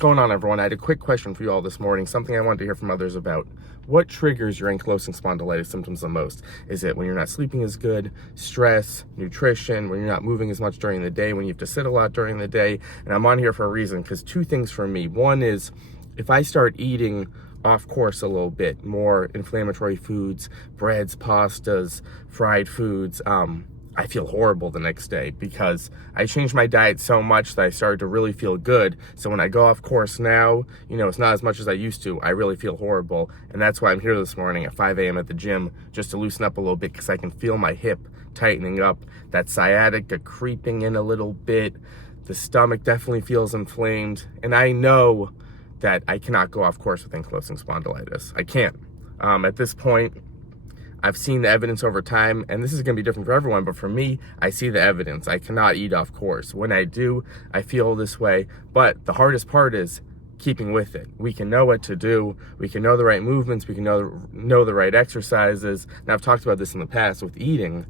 Going on, everyone? I had a quick question for you all this morning, something I wanted to hear from others about. What triggers your ankylosing spondylitis symptoms the most? Is it when you're not sleeping as good, stress, nutrition, when you're not moving as much during the day, when you have to sit a lot during the day? And I'm on here for a reason, because two things for me. One is if I start eating off course a little bit, more inflammatory foods, breads, pastas, fried foods, I feel horrible the next day because I changed my diet so much that I started to really feel good. So when I go off course now, it's not as much as I used to. I really feel horrible. And that's why I'm here this morning at 5 a.m. at the gym, just to loosen up a little bit, because I can feel my hip tightening up, that sciatica creeping in a little bit. The stomach definitely feels inflamed. And I know that I cannot go off course with ankylosing spondylitis. I can't. At this point, I've seen the evidence over time, and this is going to be different for everyone, but for me, I see the evidence. I cannot eat off course. When I do, I feel this way, but the hardest part is keeping with it. We can know what to do. We can know the right movements. We can know the right exercises. And I've talked about this in the past with eating.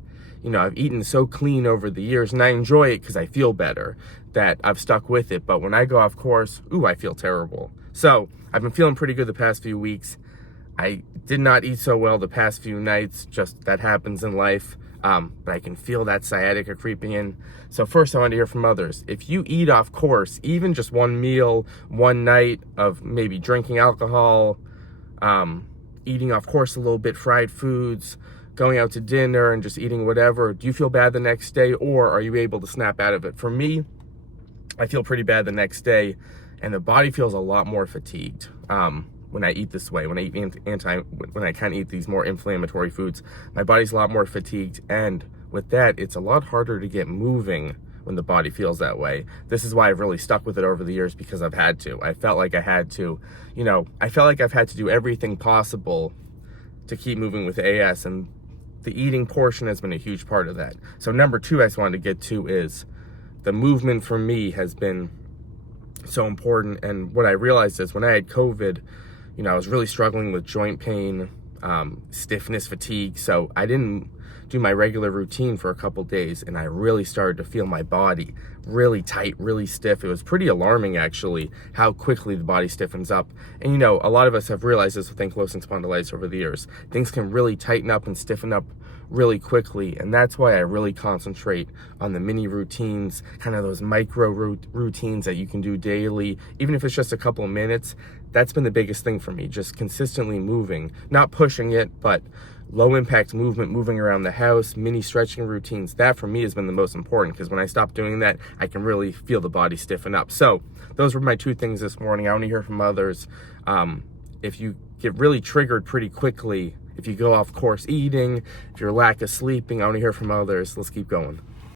I've eaten so clean over the years, and I enjoy it because I feel better, that I've stuck with it. But when I go off course, I feel terrible. So I've been feeling pretty good the past few weeks. I did not eat so well the past few nights, just that happens in life, but I can feel that sciatica creeping in. So first, I want to hear from others. If you eat off course, even just one meal, one night of maybe drinking alcohol, eating off course a little bit, fried foods, going out to dinner and just eating whatever, do you feel bad the next day, or are you able to snap out of it? For me, I feel pretty bad the next day, and the body feels a lot more fatigued. When I eat this way, when I kind of eat these more inflammatory foods, my body's a lot more fatigued. And with that, it's a lot harder to get moving when the body feels that way. This is why I've really stuck with it over the years, because I've had to. I felt like I had to, I felt like I've had to do everything possible to keep moving with AS, and the eating portion has been a huge part of that. So number two I just wanted to get to is the movement for me has been so important. And what I realized is when I had COVID, I was really struggling with joint pain, stiffness, fatigue. So I didn't do my regular routine for a couple days, and I really started to feel my body really tight, really stiff. It was pretty alarming, actually, how quickly the body stiffens up. And a lot of us have realized this with ankylosing spondylitis over the years. Things can really tighten up and stiffen up really quickly, and that's why I really concentrate on the mini routines, kind of those micro routines that you can do daily, even if it's just a couple of minutes. That's been the biggest thing for me, just consistently moving, not pushing it, but low impact movement, moving around the house, mini stretching routines. That for me has been the most important, because when I stop doing that, I can really feel the body stiffen up. So those were my two things this morning. I want to hear from others. If you get really triggered pretty quickly, if you go off course eating, if you're lack of sleeping, I want to hear from others. Let's keep going.